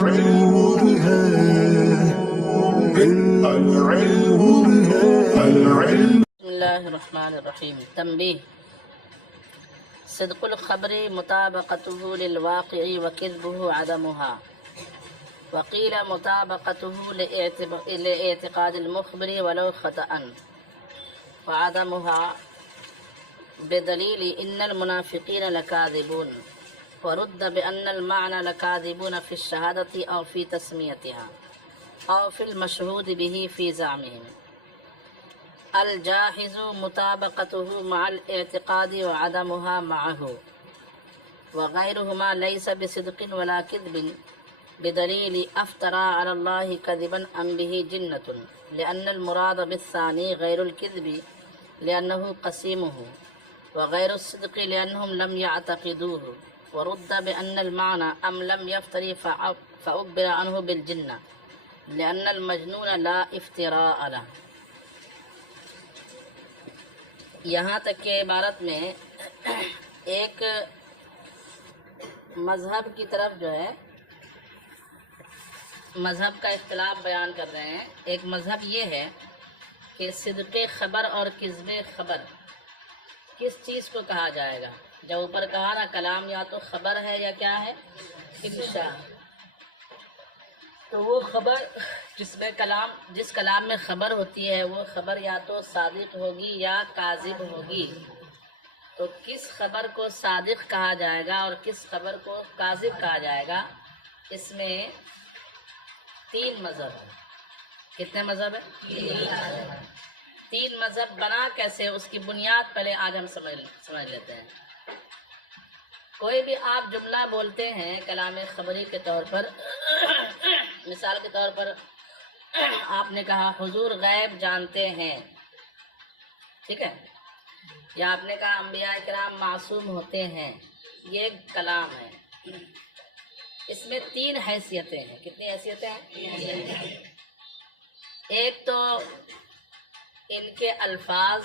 بسم الله الرحمن الرحيم. تنبيه: صدق الخبر مطابقته للواقع وكذبه عدمها، وقيل مطابقته لاعتقاد المخبر ولو خطأ، وعدمها بدليل إن المنافقين لكاذبون، ورد بأن المعنى لكاذبون في الشهادة أو في تسميتها أو في المشهود به في زعمهم. الجاهز مطابقته مع الاعتقاد وعدمها معه، وغيرهما ليس بصدق ولا كذب، بدليل افترى على الله كذبا أم به جنة، لأن المراد بالثاني غير الكذب لأنه قسيمه، وغير الصدق لأنهم لم يعتقدوه. ورد بأن المعنى أم لم يفتري فأخبر عنه بالجنة، لأن المجنون لا افتراء له. یہاں تک کہ عبارت میں ایک مذہب کی طرف جو ہے مذہب کا اختلاف بیان کر رہے ہیں. ایک مذہب یہ ہے کہ صدق خبر اور کذب خبر کس چیز کو کہا جائے گا. جب اوپر کہا نا کلام یا تو خبر ہے یا کیا ہے انشاء، تو وہ خبر جس کلام میں خبر ہوتی ہے وہ خبر یا تو صادق ہوگی یا کاذب ہوگی. تو کس خبر کو صادق کہا جائے گا اور کس خبر کو کاذب کہا جائے گا، اس میں تین مذہب ہیں. کتنے مذہب ہیں؟ تین مذہب بنا کیسے، اس کی بنیاد پہلے آج ہم سمجھ لیتے ہیں. کوئی بھی آپ جملہ بولتے ہیں کلام خبری کے طور پر، مثال کے طور پر آپ نے کہا حضور غیب جانتے ہیں، ٹھیک ہے، یا آپ نے کہا انبیاء کرام معصوم ہوتے ہیں. یہ کلام ہے. اس میں تین حیثیتیں ہیں. کتنی حیثیتیں ہیں؟ ایک تو ان کے الفاظ،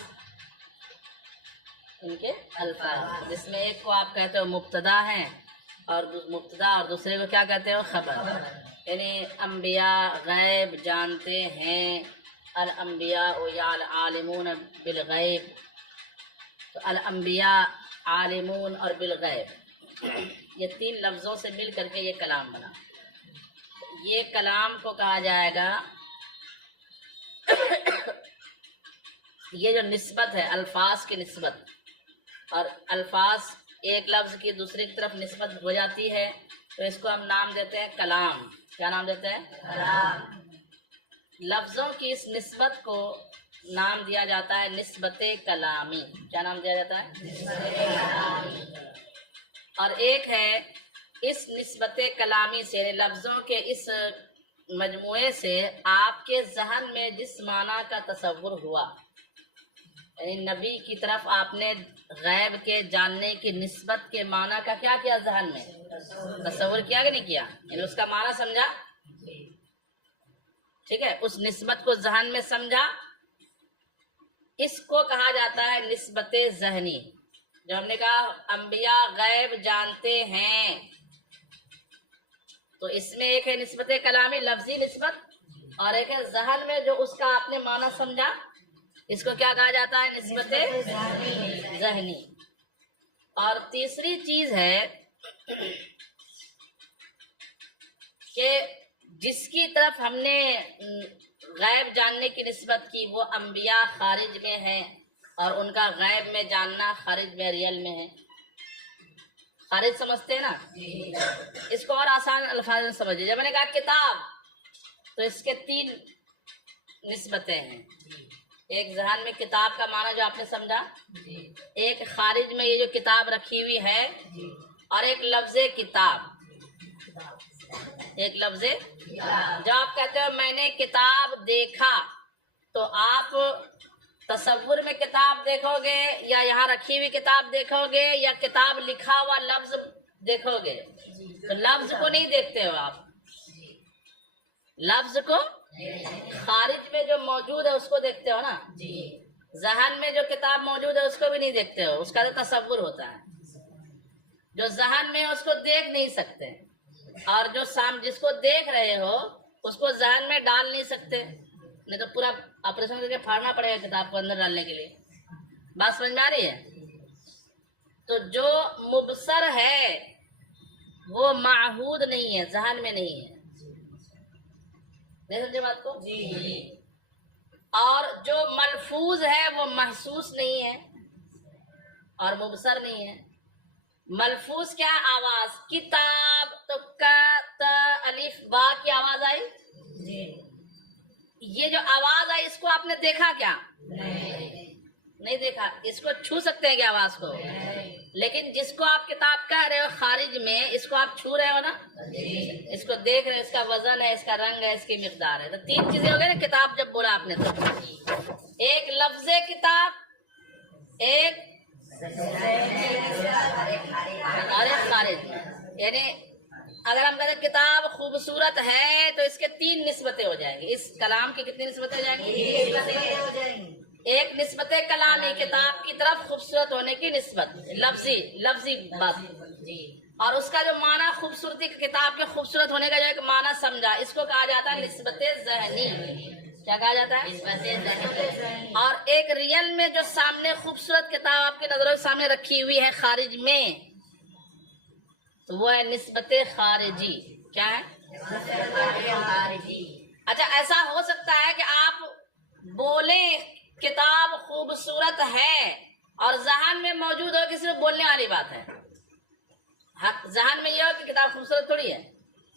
جس میں ایک کو آپ کہتے ہو مبتدا ہیں اور دوسرے کو کیا کہتے ہو خبر. یعنی انبیاء غیب جانتے ہیں، الانبیاء عالمون بالغیب، تو الانبیاء عالمون اور بالغیب، یہ تین لفظوں سے مل کر کے یہ کلام بنا. یہ کلام کو کہا جائے گا، یہ جو نسبت ہے الفاظ کی نسبت، اور الفاظ ایک لفظ کی دوسری کی طرف نسبت ہو جاتی ہے تو اس کو ہم نام دیتے ہیں کلام. کیا نام دیتے ہیں؟ کلام. لفظوں کی اس نسبت کو نام دیا جاتا ہے نسبت کلامی. کیا نام دیا جاتا ہے؟ نسبت کلامی. اور ایک ہے اس نسبت کلامی سے، یعنی لفظوں کے اس مجموعے سے آپ کے ذہن میں جس معنی کا تصور ہوا، یعنی نبی کی طرف آپ نے غیب کے جاننے کی نسبت کے معنی کا کیا کیا، ذہن میں تصور کیا کہ نہیں کیا، یعنی اس کا معنی سمجھا، ٹھیک ہے، اس نسبت کو ذہن میں سمجھا. اس کو کہا جاتا ہے نسبت ذہنی. جو ہم نے کہا انبیاء غیب جانتے ہیں، تو اس میں ایک ہے نسبت کلامی لفظی نسبت، اور ایک ہے ذہن میں جو اس کا آپ نے معنی سمجھا، اس کو کیا کہا جاتا ہے، نسبت ذہنی. اور تیسری چیز ہے کہ جس کی طرف ہم نے غیب جاننے کی نسبت کی وہ انبیاء خارج میں ہیں، اور ان کا غیب میں جاننا خارج میں ریئل میں ہے. خارج سمجھتے ہیں نا؟ اس کو اور آسان الفاظ میں سمجھیے. جب میں نے کہا کتاب، تو اس کے تین نسبتیں ہیں. ایک ذہن میں کتاب کا معنی جو آپ نے سمجھا، ایک خارج میں یہ جو کتاب رکھی ہوئی ہے، اور ایک لفظ کتاب. ایک لفظ جو آپ کہتے ہو میں نے کتاب دیکھا، تو آپ تصور میں کتاب دیکھو گے یا یہاں رکھی ہوئی کتاب دیکھو گے یا کتاب لکھا ہوا لفظ دیکھو گے؟ تو لفظ کو نہیں دیکھتے ہو آپ، لفظ کو خارج میں جو موجود ہے اس کو دیکھتے ہو نا. ذہن میں جو کتاب موجود ہے اس کو بھی نہیں دیکھتے ہو، اس کا تو تصور ہوتا ہے. جو ذہن میں اس کو دیکھ نہیں سکتے، اور جو جس کو دیکھ رہے ہو اس کو ذہن میں ڈال نہیں سکتے، نہیں تو پورا آپریشن کر کے پھاڑنا پڑے گا کتاب کو اندر ڈالنے کے لیے. بات سمجھ میں آ رہی ہے؟ تو جو مبصر ہے وہ معہود نہیں ہے، ذہن میں نہیں ہے. نہیں سمجھے بات کو؟ جی. اور جو ملفوظ ہے وہ محسوس نہیں ہے اور مبصر نہیں ہے. ملفوظ کیا؟ آواز. کتاب تو کا تا الف با کی آواز آئی. یہ جو آواز آئی اس کو آپ نے دیکھا کیا؟ نہیں دیکھا. اس کو چھو سکتے ہیں کیا آواز کو؟ لیکن جس کو آپ کتاب کہہ رہے ہو خارج میں، اس کو آپ چھو رہے ہو نا، اس کو دیکھ رہے ہیں، اس کا وزن ہے، اس کا رنگ ہے، اس کی مقدار ہے. تو تین چیزیں ہو گئی نا کتاب جب بولا آپ نے تو. ایک لفظ کتاب، ایک اور ایک خارج. یعنی اگر ہم کہتے ہیں کتاب خوبصورت ہے تو اس کے تین نسبتیں ہو جائیں گی. اس کلام کی کتنی نسبتیں ہو جائیں گی؟ ایک نسبت کلامی، کتاب کی طرف خوبصورت ہونے کی نسبت، لفظی بات. اور اس کا جو معنی خوبصورتی، کتاب کے خوبصورت ہونے کا جو ایک معنی سمجھا، اس کو کہا جاتا ہے نسبت ذہنی. کیا کہا جاتا ہے؟ نسبت ذہنی. اور ایک ریئل میں جو سامنے خوبصورت کتاب آپ کی نظروں کے سامنے رکھی ہوئی ہے خارج میں، تو وہ ہے نسبت خارجی. کیا ہے؟ اچھا، ایسا ہو سکتا ہے کہ آپ بولیں کتاب خوبصورت ہے اور ذہن میں موجود ہو کہ صرف بولنے والی بات ہے. ذہن میں یہ ہو کہ کتاب خوبصورت تھوڑی ہے.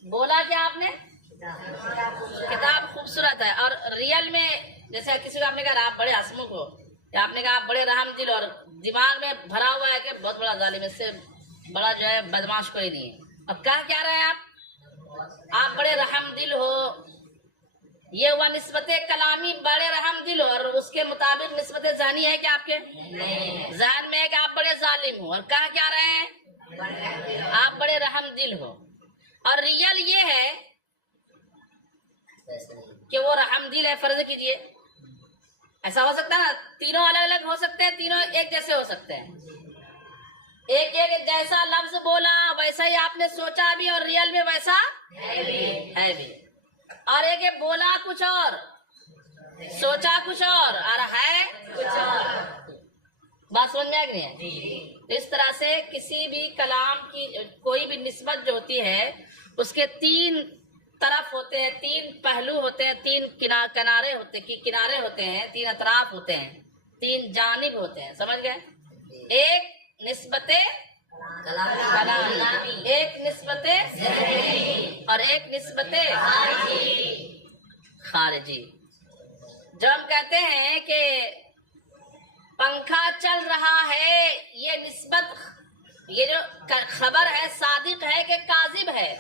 بولا کیا آپ نے؟ کتاب خوبصورت ہے. اور ریئل میں جیسے کسی کو آپ نے کہا آپ بڑے ہسمکھ ہو، یا آپ نے کہا آپ بڑے رحم دل، اور دماغ میں بھرا ہوا ہے کہ بہت بڑا ظالم، اس سے بڑا جو ہے بدماش کوئی نہیں ہے. اب کہا کیا رہے ہیں آپ بڑے رحم دل ہو، یہ ہوا نسبت کلامی بڑے رحم دل ہو، اور اس کے مطابق نسبت ذہنی ہے کہ آپ کے ذہن میں ہے کہ آپ بڑے ظالم ہو. اور کہا کیا رہے ہیں آپ بڑے رحم دل ہو. اور ریئل یہ ہے کہ وہ رحم دل ہے. فرض کیجئے ایسا ہو سکتا ہے نا، تینوں الگ الگ ہو سکتے ہیں، تینوں ایک جیسے ہو سکتے ہیں. ایک جیسا لفظ بولا ویسا ہی آپ نے سوچا بھی، اور ریئل میں ویسا ہے بھی. اور ایک بولا کچھ اور سوچا کچھ اور ہے کچھ اور. بات سمجھ میں آ گئی ہے؟ اس طرح سے کسی بھی کلام کی کوئی بھی نسبت جو ہوتی ہے اس کے تین طرف ہوتے ہیں، تین پہلو ہوتے ہیں، تین کنارے ہوتے ہیں، تین اطراف ہوتے ہیں، تین جانب ہوتے ہیں. سمجھ گئے؟ ایک نسبت کلامی، ایک نسبت اور ایک نسبت خارجی. جو ہم کہتے ہیں کہ پنکھا چل رہا ہے، یہ نسبت، یہ جو خبر ہے صادق ہے کہ کاذب ہے؟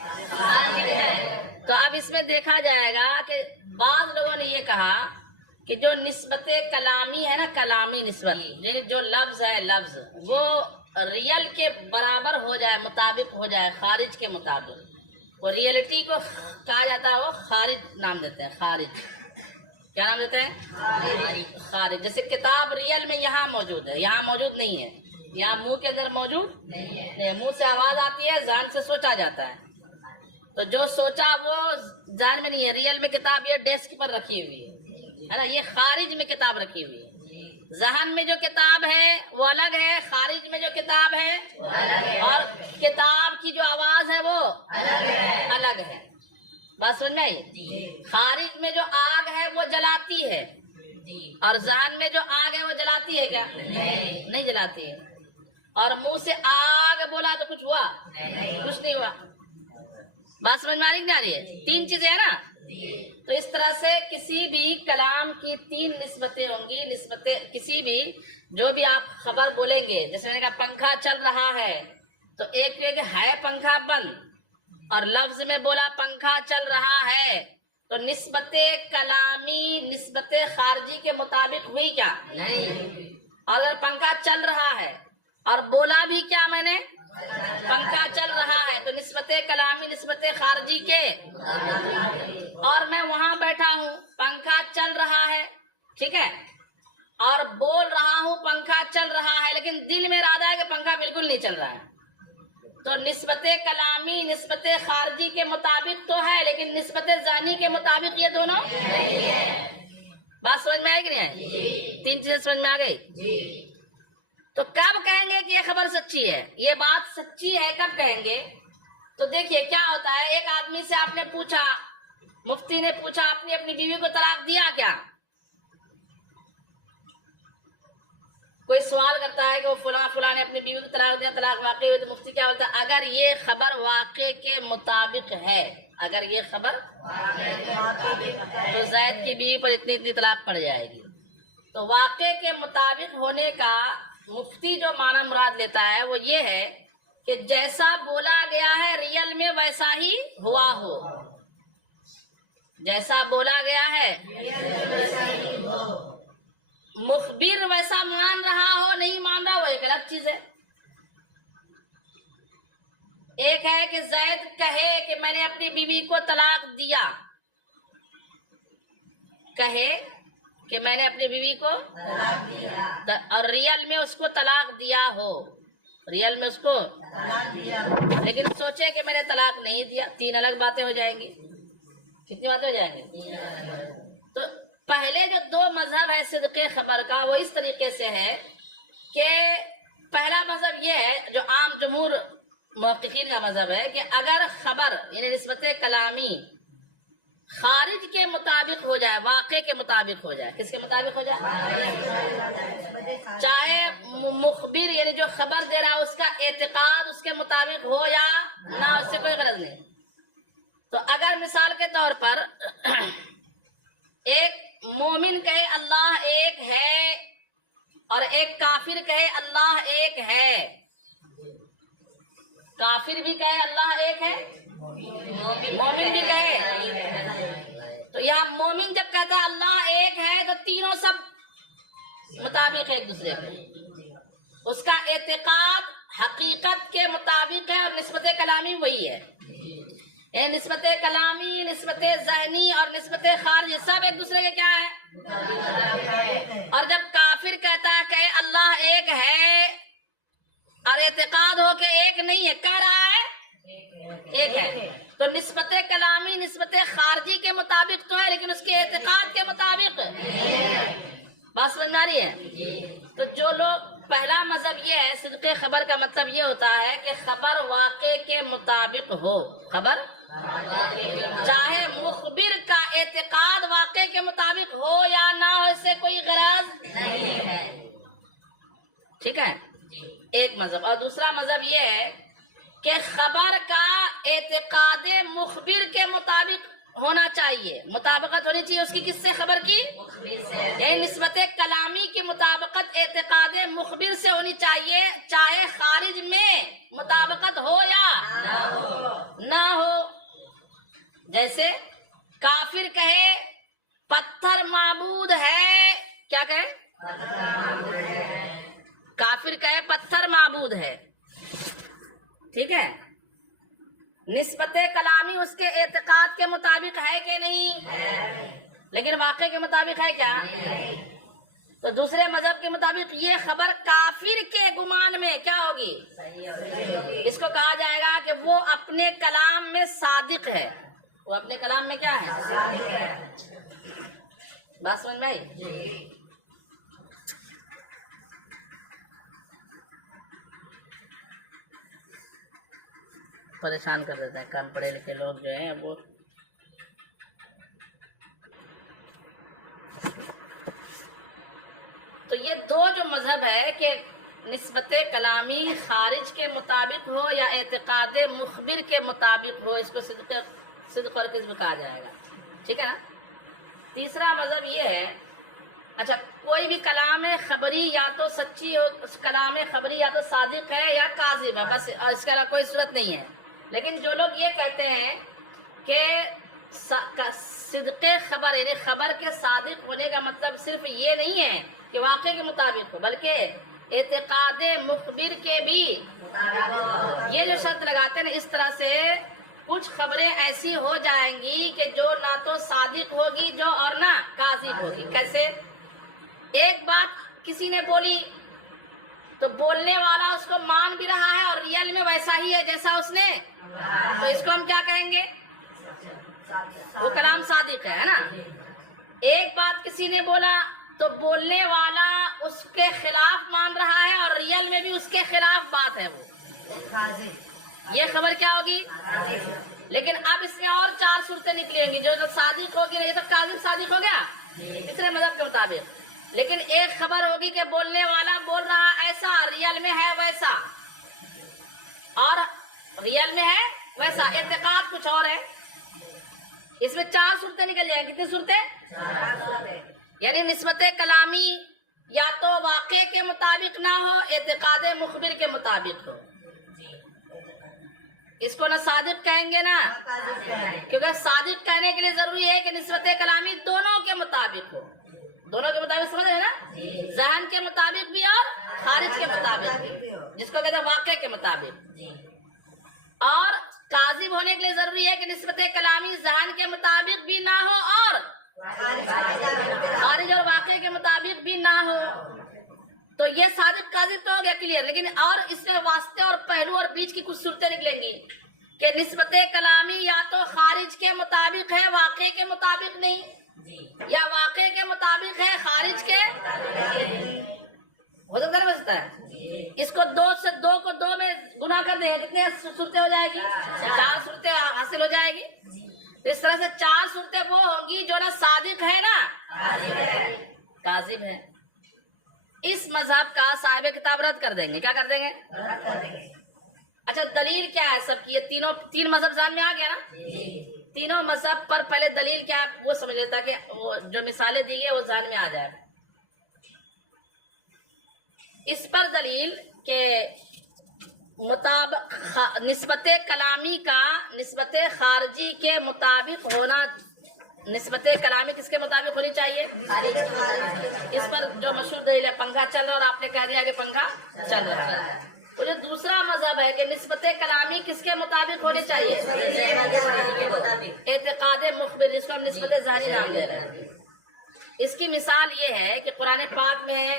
تو اب اس میں دیکھا جائے گا کہ بعض لوگوں نے یہ کہا کہ جو نسبت کلامی ہے نا، کلامی نسبت، یعنی جو لفظ ہے، لفظ وہ ریئل کے برابر ہو جائے، مطابق ہو جائے خارج کے مطابق، وہ ریئلٹی کو کہا جاتا ہے، وہ خارج نام دیتے ہیں. خارج کیا نام دیتے ہیں؟ خارج. جیسے کتاب ریئل میں یہاں موجود ہے، یہاں موجود نہیں ہے، یہاں منہ کے اندر موجود نہیں. منہ سے آواز آتی ہے، ذہن سے سوچا جاتا ہے. تو جو سوچا وہ ذہن میں نہیں ہے. ریئل میں کتاب یہ ڈیسک پر رکھی ہوئی ہے نا، یہ خارج میں کتاب رکھی ہوئی ہے. ذہن میں جو کتاب ہے وہ الگ ہے، خارج میں جو کتاب ہے اور کتاب کی جو آواز ہے وہ الگ ہے. بات سمجھ میں آئی؟ خارج میں جو آگ ہے وہ جلاتی ہے، اور ذہن میں جو آگ ہے وہ جلاتی ہے کیا؟ نہیں جلاتی ہے. اور منہ سے آگ بولا تو کچھ ہوا؟ کچھ نہیں ہوا. بات سمجھ میں آ رہی ہے؟ تین چیزیں ہیں نا. تو اس طرح سے کسی بھی کلام کی تین نسبتیں ہوں گی. نسبتیں کسی بھی جو بھی آپ خبر بولیں گے، جیسے میں نے کہا پنکھا چل رہا ہے، تو ایک ہے پنکھا بند، اور لفظ میں بولا پنکھا چل رہا ہے، تو نسبت کلامی نسبت خارجی کے مطابق ہوئی کیا؟ نہیں. اگر پنکھا چل رہا ہے اور بولا بھی کیا میں نے پنکھا چل رہا ہے، تو نسبت کلامی نسبت خارجی کے. اور میں وہاں بیٹھا ہوں، پنکھا چل رہا ہے، ٹھیک ہے، اور بول رہا ہوں پنکھا چل رہا ہے، لیکن دل میں ارادہ ہے کہ پنکھا بالکل نہیں چل رہا ہے، تو نسبت کلامی نسبت خارجی کے مطابق تو ہے، لیکن نسبت ذہنی کے مطابق یہ دونوں نہیں ہے۔ بات سمجھ میں آئے کہ نہیں آئے؟ تین چیزیں سمجھ میں آ گئی؟ تو کب کہیں گے کہ یہ خبر سچی ہے، یہ بات سچی ہے کب کہیں گے؟ تو دیکھیے کیا ہوتا ہے، ایک آدمی سے آپ نے پوچھا، مفتی نے پوچھا آپ نے اپنی بیوی کو طلاق دیا کیا؟ کوئی سوال کرتا ہے کہ وہ فلاں نے اپنی بیوی کو طلاق دیا، طلاق واقع ہوئی، تو مفتی کیا بولتا ہے؟ اگر یہ خبر واقع کے مطابق ہے، اگر یہ خبر تو زید کی بیوی پر اتنی طلاق پڑ جائے گی۔ تو واقع کے مطابق ہونے کا مفتی جو معنی مراد لیتا ہے وہ یہ ہے کہ جیسا بولا گیا ہے ریئل میں ویسا ہی ہوا ہو، جیسا بولا گیا ہے مخبر ویسا مان رہا ہو نہیں مان رہا، وہ ایک الگ چیز ہے۔ ایک ہے کہ زید کہے کہ میں نے اپنی بیوی کو طلاق دیا، کہے کہ میں نے اپنی بیوی کو طلاق دیا، اور ریئل میں اس کو طلاق دیا ہو، ریئل میں اس کو طلاق دیا، لیکن سوچے کہ میں نے طلاق نہیں دیا، تین الگ باتیں ہو جائیں گی۔ کتنی باتیں ہو جائیں گی؟ تو پہلے جو دو مذہب ہے صدق خبر کا وہ اس طریقے سے ہے کہ پہلا مذہب یہ ہے جو عام جمہور محققین کا مذہب ہے کہ اگر خبر یعنی نسبت کلامی خارج کے مطابق ہو جائے، واقع کے مطابق ہو جائے، کس کے مطابق ہو جائے؟ چاہے مخبر یعنی جو خبر دے رہا ہے اس کا اعتقاد اس کے مطابق ہو یا نہ، اس سے کوئی غرض نہیں۔ تو اگر مثال کے طور پر ایک مومن کہے اللہ ایک ہے اور ایک کافر کہے اللہ ایک ہے، کافر بھی کہے اللہ ایک ہے، مومن بھی کہے، تو یہاں مومن جب کہتا ہے اللہ ایک ہے تو تینوں سب مطابق ہے ایک دوسرے کے، اس کا اعتقاد حقیقت کے مطابق ہے، اور نسبت کلامی وہی ہے۔ نسبت کلامی، نسبت ذہنی اور نسبت خارجی سب ایک دوسرے کے کیا ہے؟ اور جب کافر کہتا ہے کہ اللہ ایک ہے اور اعتقاد ہو کہ ایک نہیں ہے، کہہ رہا ہے ایک ہے، تو نسبت کلامی نسبت خارجی کے مطابق تو ہے لیکن اس کے اعتقاد کے مطابق بات سمجھ میں آ رہی ہے؟ تو جو لوگ پہلا مذہب یہ ہے صدق خبر کا مطلب یہ ہوتا ہے کہ خبر واقع کے مطابق ہو، خبر چاہے مخبر کا اعتقاد واقع کے مطابق ہو یا نہ ہو، اس سے کوئی غرض نہیں ہے، ٹھیک ہے؟ ایک مذہب۔ اور دوسرا مذہب یہ ہے کہ خبر کا اعتقاد مخبر کے مطابق ہونا چاہیے، مطابقت ہونی چاہیے اس کی کس سے؟ خبر کی، یعنی نسبت کلامی کی مطابقت اعتقاد مخبر سے ہونی چاہیے، چاہے خارج میں مطابقت ہو یا نہ ہو۔ جیسے کافر کہے پتھر معبود ہے، کیا کہے؟ کافر کہے پتھر معبود ہے، ٹھیک ہے؟ نسبت کلامی اس کے اعتقاد کے مطابق ہے کہ نہیں؟ لیکن واقع کے مطابق ہے کیا؟ تو دوسرے مذہب کے مطابق یہ خبر کافر کے گمان میں کیا ہوگی؟ اس کو کہا جائے گا کہ وہ اپنے کلام میں صادق ہے، وہ اپنے کلام میں کیا ہے؟ بات سمجھ میں آئی؟ پریشان کر دیتے ہیں کم پڑھے لکھے لوگ جو ہیں وہ۔ تو یہ دو جو مذہب ہے کہ نسبت کلامی خارج کے مطابق ہو یا اعتقاد مخبر کے مطابق ہو، اس کو صدق اور کذب کہا جائے گا، ٹھیک ہے نا؟ تیسرا مذہب یہ ہے، اچھا کوئی بھی کلام خبری یا تو سچی ہو، کلام خبری یا تو صادق ہے یا کاذب ہے، بس اس کا کوئی صورت نہیں ہے۔ لیکن جو لوگ یہ کہتے ہیں کہ صدق خبر یعنی خبر کے صادق ہونے کا مطلب صرف یہ نہیں ہے کہ واقع کے مطابق ہو، بلکہ اعتقاد مخبر کے بھی یہ جو شرط لگاتے ہیں، اس طرح سے کچھ خبریں ایسی ہو جائیں گی کہ جو نہ تو صادق ہوگی جو اور نہ کاذب ہوگی۔ کیسے؟ ایک بات کسی نے بولی تو بولنے والا اس کو مان بھی رہا ہے اور ریئل میں ویسا ہی ہے جیسا اس نے، تو اس کو ہم کیا کہیں گے؟ وہ کلام صادق ہے نا. ایک بات کسی نے بولا تو بولنے والا اس کے خلاف مان رہا ہے اور ریئل میں بھی اس کے خلاف بات ہے، وہ یہ خبر کیا ہوگی؟ لیکن اب اس میں اور 4 صورتیں نکلیں گی. جو صادق ہوگی یہ تو کاذب صادق ہو گیا تیسرے مذہب کے مطابق. لیکن ایک خبر ہوگی کہ بولنے والا بول رہا ایسا، ریئل میں ہے ویسا، اور ریئل میں ہے ویسا، اعتقاد کچھ اور ہے. اس میں 4 صورتیں نکل جائیں. کتنی صورتیں؟ یعنی نسبت کلامی یا تو واقع کے مطابق نہ ہو، اعتقاد مخبر کے مطابق ہو. اس کو نہ صادق کہیں گے نا، کیونکہ صادق کہنے کے لیے ضروری ہے کہ نسبت کلامی دونوں کے مطابق ہو. دونوں کے مطابق سمجھ رہے نا، ذہن کے مطابق بھی اور خارج کے مطابق بھی، جس کو کہتے ہیں واقع کے مطابق. اور کاذب ہونے کے لیے ضروری ہے کہ نسبت کلامی ذہن کے مطابق بھی نہ ہو اور خارج اور واقع کے مطابق بھی نہ ہو. تو یہ صادق کاذب تو ہو گیا کلیئر. لیکن اور اس میں واسطے اور پہلو اور بیچ کی کچھ صورتیں نکلیں گی کہ نسبت کلامی یا تو خارج کے مطابق ہے، واقع کے مطابق نہیں، یا واقع کے مطابق ہے، خارج کے ہو سکتا ہے. اس کو 2 سے 2 کو 2 میں گنا کر دیں گے، کتنے صورتیں ہو جائے گی؟ 4 صورتیں حاصل ہو جائے گی. اس طرح سے 4 صورتیں وہ ہوں گی جو نہ صادق ہے نا کاذب ہے. اس مذہب کا صاحب کتاب رد کر دیں گے. کیا کر دیں گے؟ اچھا دلیل کیا ہے سب کی؟ یہ تین مذہب ذہن میں آ گیا نا. تینوں مذہب پر پہلے دلیل کیا ہے وہ سمجھ لیتا کہ وہ جو مثالیں دی گئی وہ ذہن میں آ جائے. اس پر دلیل کہ مطابق نسبت کلامی کا نسبت خارجی کے مطابق ہونا. نسبت کلامی کس کے مطابق ہونی چاہیے؟ اس پر جو مشہور دلیل ہے پنکھا چل رہا اور آپ نے کہہ دیا کہ پنکھا چل رہا ہے. وہ جو دوسرا مذہب ہے کہ نسبت کلامی کس کے مطابق ہونی چاہیے؟ اعتقاد مخبر، جس کو ہم نسبت ظاہری نام دے رہے ہیں. اس کی مثال یہ ہے کہ قرآن پاک میں ہے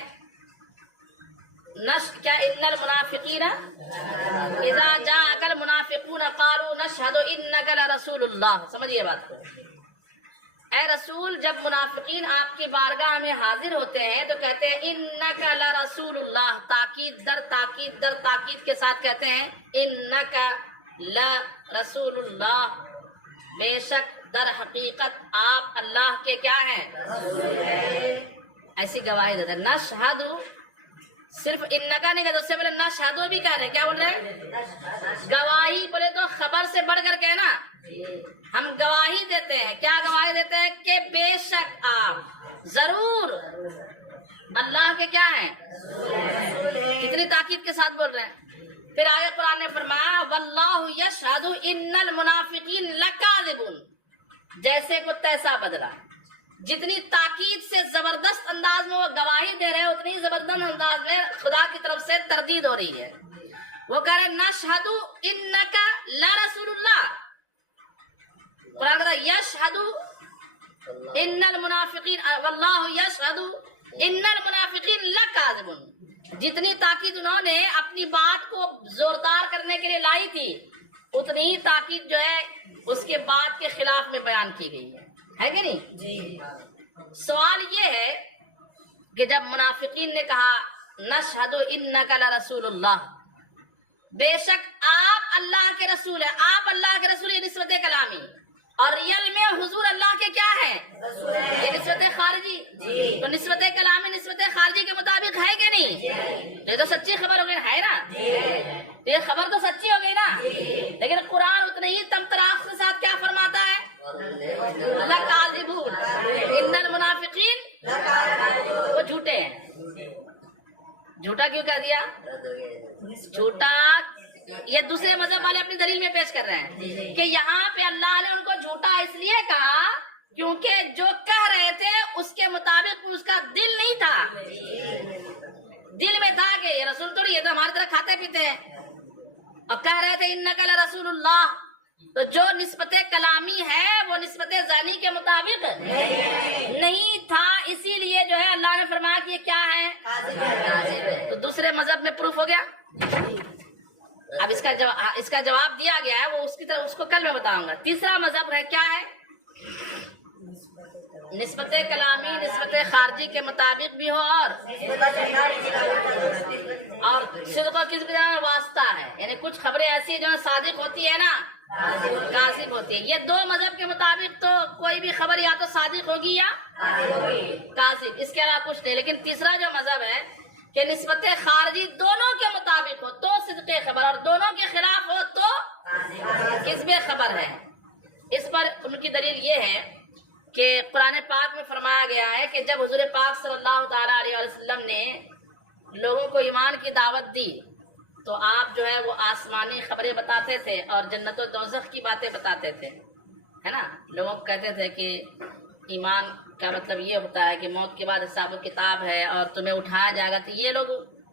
کیا ان المنافقین اذا جاءک المنافقون قالوا نشهد انک لرسول اللہ. سمجھیے بات کو. اے رسول، جب منافقین آپ کی بارگاہ میں حاضر ہوتے ہیں تو کہتے ہیں انک لرسول اللہ. تاکید در تاکید در تاکید کے ساتھ کہتے ہیں انک لرسول اللہ، بے شک در حقیقت آپ اللہ کے کیا ہیں؟ ایسی گواہی دیتے ہیں. نشہد صرف انکا نہیں کہتے، اس سے پہلے نشہدو بھی کہہ رہے ہیں. کیا بول رہے ہیں؟ گواہی بولے تو خبر سے بڑھ کر کے نا ہم گواہی دیتے ہیں. کیا گواہی دیتے ہیں؟ کہ بے شک آپ ضرور اللہ کے کیا ہیں؟ کتنی تاکید کے ساتھ بول رہے ہیں. پھر آگے قرآن نے فرمایا واللہ یشہد ان المنافقین لکاذبون. جیسے کو تیسا بدلا. جتنی تاکید سے زبردست انداز میں وہ گواہی دے رہے ہیں اتنی زبردست انداز میں خدا کی طرف سے تردید ہو رہی ہے. وہ کہہ رہے نشہد انک لرسول اللہ. قرآن کہتا ہے یشہد ان المنافقین واللہ یشہد ان المنافقین لکاذبون. جتنی تاکید انہوں نے اپنی بات کو زوردار کرنے کے لیے لائی تھی اتنی ہی تاکید جو ہے اس کے بعد کے خلاف میں بیان کی گئی ہے کہ نہیں؟ جی. سوال یہ ہے کہ جب منافقین نے کہا نشہد انک لرسول اللہ، بے شک آپ اللہ کے رسول ہیں، آپ اللہ کے رسول، یہ نسبت کلامی، اور ریل میں حضور اللہ کے کیا ہے؟ یہ نسبت خارجی. تو نسبت کلامی نسبت خارجی کے مطابق ہے کہ نہیں؟ یہ تو سچی خبر ہو گئی ہے نا. یہ خبر تو سچی ہو گئی نا. لیکن قرآن اتنے ہی تمطراق کے ساتھ کیا فرماتا ہے؟ لکاذبون ان المنافقین، وہ جھوٹے ہیں. جھوٹا کیوں کہہ دیا؟ جھوٹا یہ دوسرے مذہب والے اپنی دلیل میں پیش کر رہے ہیں کہ یہاں پہ اللہ نے ان کو جھوٹا اس لیے کہا کیونکہ جو کہہ رہے تھے اس کے مطابق اس کا دل نہیں تھا. دل میں تھا کہ یہ رسول تو نہیں، یہ تو ہماری طرح کھاتے پیتے ہیں، اور کہہ رہے تھے انک لرسول اللہ، تو جو نسبت کلامی ہے وہ نسبت ذہنی کے مطابق نہیں تھا، اسی لیے جو ہے اللہ نے فرمایا کہ یہ کیا ہے، تو دوسرے مذہب میں پروف ہو گیا۔ اب اس کا جواب دیا گیا ہے، وہ اس کی طرف اس کو کل میں بتاؤں گا۔ تیسرا مذہب ہے کیا ہے؟ نسبت کلامی نسبت خارجی کے مطابق بھی ہو اور صدق و کذب واسطہ ہے، یعنی کچھ خبریں ایسی جو صادق ہوتی ہے نا کاذب ہوتی ہے۔ یہ دو مذہب کے مطابق تو کوئی بھی خبر یا تو صادق ہوگی یا کاذب، اس کے علاوہ کچھ نہیں۔ لیکن تیسرا جو مذہب ہے کہ نسبت خارجی دونوں کے مطابق ہو تو صدق خبر، اور دونوں کے خلاف ہو تو کذب خبر ہے۔ اس پر ان کی دلیل یہ ہے کہ قرآن پاک میں فرمایا گیا ہے کہ جب حضور پاک صلی اللہ تعالیٰ علیہ وسلم نے لوگوں کو ایمان کی دعوت دی تو آپ جو ہے وہ آسمانی خبریں بتاتے تھے اور جنت و دوزخ کی باتیں بتاتے تھے، ہے نا۔ لوگوں کو کہتے تھے کہ ایمان کا مطلب یہ ہوتا ہے کہ موت کے بعد حساب و کتاب ہے اور تمہیں اٹھایا جائے گا۔ تو یہ لوگ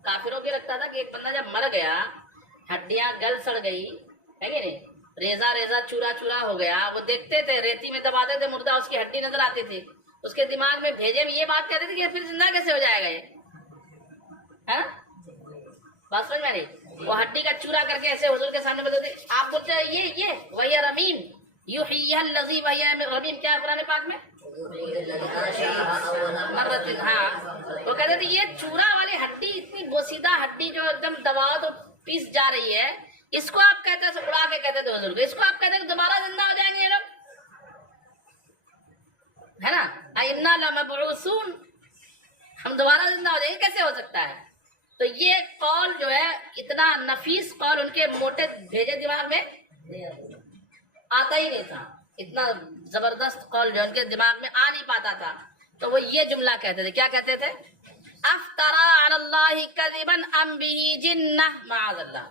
کافروں کو لگتا تھا کہ ایک بندہ جب مر گیا، ہڈیاں گل سڑ گئی ہے کہ نہیں، ریزہ ریزہ چورا چورا ہو گیا، وہ دیکھتے تھے ریتی میں دباتے تھے مردہ، اس کی ہڈی نظر آتی تھی، اس کے دماغ میں بھیجے میں یہ بات کہتے تھے کہ پھر زندہ کیسے ہو جائے گا یہ، ہے نا۔ بات سمجھ میں نہیں، وہ ہڈی کا چورا کر کے ایسے حضور کے سامنے بولتے تھے، آپ بولتے ہیں یہ وہی رمیم یحییھا الذی وہی رمیم، کیا ہے قرآن پاک میں مرتن، ہاں وہ کہتے تھے یہ چورا والی ہڈی، اتنی بوسیدہ ہڈی جو ایک دم دباؤ تو پیس جا رہی ہے، اس کو آپ کہتے ہیں، اڑا کے کہتے تھے حضور کو، اس کو آپ کہتے ہیں کہ دوبارہ زندہ ہو جائیں گے یہ لوگ، ہے نا۔ اِنَّا لَمَبْعُوثُونَ، ہم دوبارہ زندہ ہو جائیں گے، کیسے ہو سکتا ہے؟ تو یہ قول جو ہے اتنا نفیس قول ان کے موٹے بھیجے دماغ میں آتا ہی نہیں تھا، اتنا زبردست قول جو ان کے دماغ میں آ نہیں پاتا تھا، تو وہ یہ جملہ کہتے تھے، کیا کہتے تھے؟ افترا علی اللہ کذبا ام بہ جنہ، معاذ اللہ۔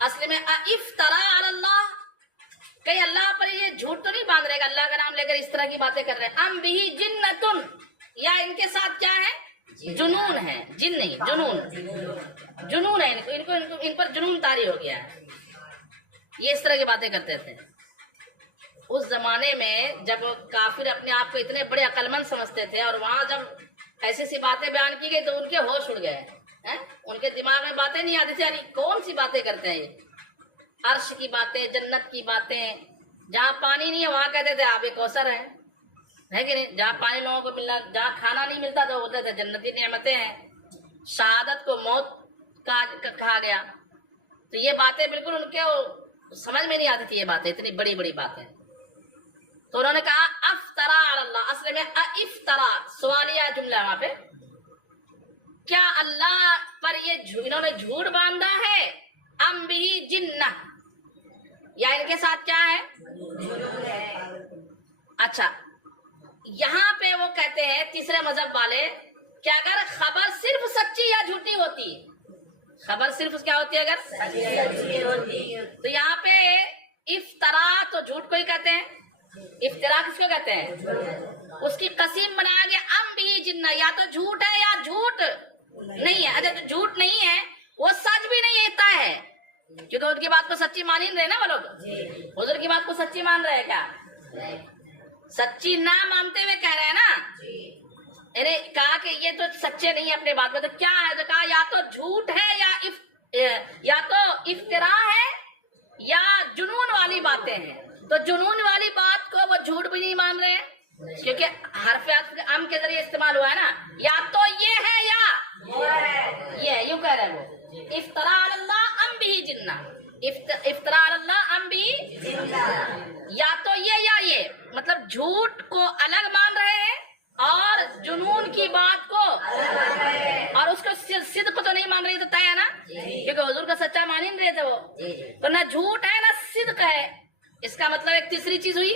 اصل میں افترا علی اللہ، کہیں اللہ پر یہ جھوٹ تو نہیں باندھ رہے گا، اللہ کا نام لے کر اس طرح کی باتیں کر رہے ہیں، ام بہ جنۃ، یا ان کے ساتھ کیا ہے؟ جنون ہے، جن نہیں، جنون ہے، ان پر جنون طاری ہو گیا ہے، یہ اس طرح کی باتیں کرتے تھے۔ اس زمانے میں جب کافر اپنے آپ کو اتنے بڑے عقل مند سمجھتے تھے اور وہاں جب ایسی سی باتیں بیان کی گئی تو ان کے ہوش اڑ گئے، ان کے دماغ میں باتیں نہیں آتی تھی، یعنی کون سی باتیں کرتے ہیں یہ، عرش کی باتیں، جنت کی باتیں، جہاں پانی نہیں ہے وہاں کہتے تھے آب کوثر ہے کہ نہیں، جہاں پانی لوگوں کو ملنا، جہاں کھانا نہیں ملتا تو بولتے تھے جنتی نعمتیں ہیں، شہادت کو موت کہا گیا۔ تو یہ باتیں بالکل ان کے سمجھ میں نہیں آتی تھی، یہ باتیں اتنی بڑی بڑی باتیں۔ تو انہوں نے کہا افطرا علی اللہ، اصل میں افطرا سوالیہ جملہ وہاں پہ، کیا اللہ پر یہ انہوں نے جھوٹ باندھا ہے، ام بہ جنہ، یا ان کے ساتھ کیا ہے؟ اچھا، یہاں پہ وہ کہتے ہیں تیسرے مذہب والے کہ اگر خبر صرف سچی یا جھوٹی ہوتی، خبر صرف کیا ہوتی ہے اگر سچی ہوتی، تو یہاں پہ افطرا تو جھوٹ کو ہی کہتے ہیں، افطرا کس کو کہتے ہیں؟ اس کی قسم بنایا گیا ام بھی جنہ، یا تو جھوٹ ہے یا جھوٹ نہیں ہے۔ اچھا، تو جھوٹ نہیں ہے وہ سچ بھی نہیں ہوتا ہے، کیونکہ ان کی بات کو سچی مان ہی نہیں رہے نا وہ لوگ، حضور کی بات کو سچی مان رہے ہیں کیا؟ سچی نہ مانتے ہوئے کہہ رہے ہیں نا، یعنی کہا کہ یہ تو سچے نہیں ہے اپنے بات میں، تو کیا ہے؟ تو کہا یا تو جھوٹ ہے یا تو افطرا ہے یا جنون والی باتیں ہیں۔ تو جنون والی بات کو وہ جھوٹ بھی نہیں مان رہے ہیں کیونکہ حرف ام کے ذریعے استعمال ہوا ہے نا، یا تو یہ ہے یا یہ ہے، یوں کہہ رہے ہیں وہ، افطرا علی اللہ ام بہ جنہ، افطرا علی اللہ ام بہ جنہ، یا تو یہ یا یہ، مطلب جھوٹ کو الگ مان رہے ہیں اور جنون کی بات کو، اور اس کو صدق تو نہیں مان رہی، تو طے ہے نا، کیونکہ حضور کا سچا مان ہی نہیں رہے تھے وہ، تو نہ جھوٹ ہے نہ صدق ہے۔ اس کا مطلب ایک تیسری چیز ہوئی،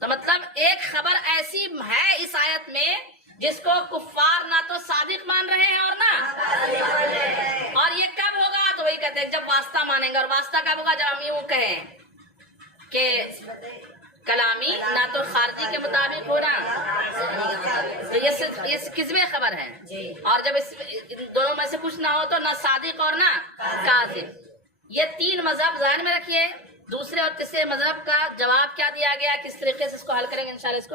تو مطلب ایک خبر ایسی ہے اس آیت میں جس کو کفار نہ تو صادق مان رہے ہیں اور نہ، اور یہ کب ہوگا؟ تو وہی کہتے ہیں جب واسطہ مانیں گے، اور واسطہ کب ہوگا؟ جب ہم یوں کہیں کہ کلامی نہ تو خارجی کے مطابق ہو رہا، تو یہ کذب خبر ہے، اور جب اس دونوں میں سے کچھ نہ ہو تو نہ صادق اور نہ کاذب۔ یہ تین مذہب ذہن میں رکھیے. دوسرے اور تیسرے مذہب کا جواب کیا دیا گیا, کس طریقے سے اس کو حل کریں گے انشاءاللہ اس کو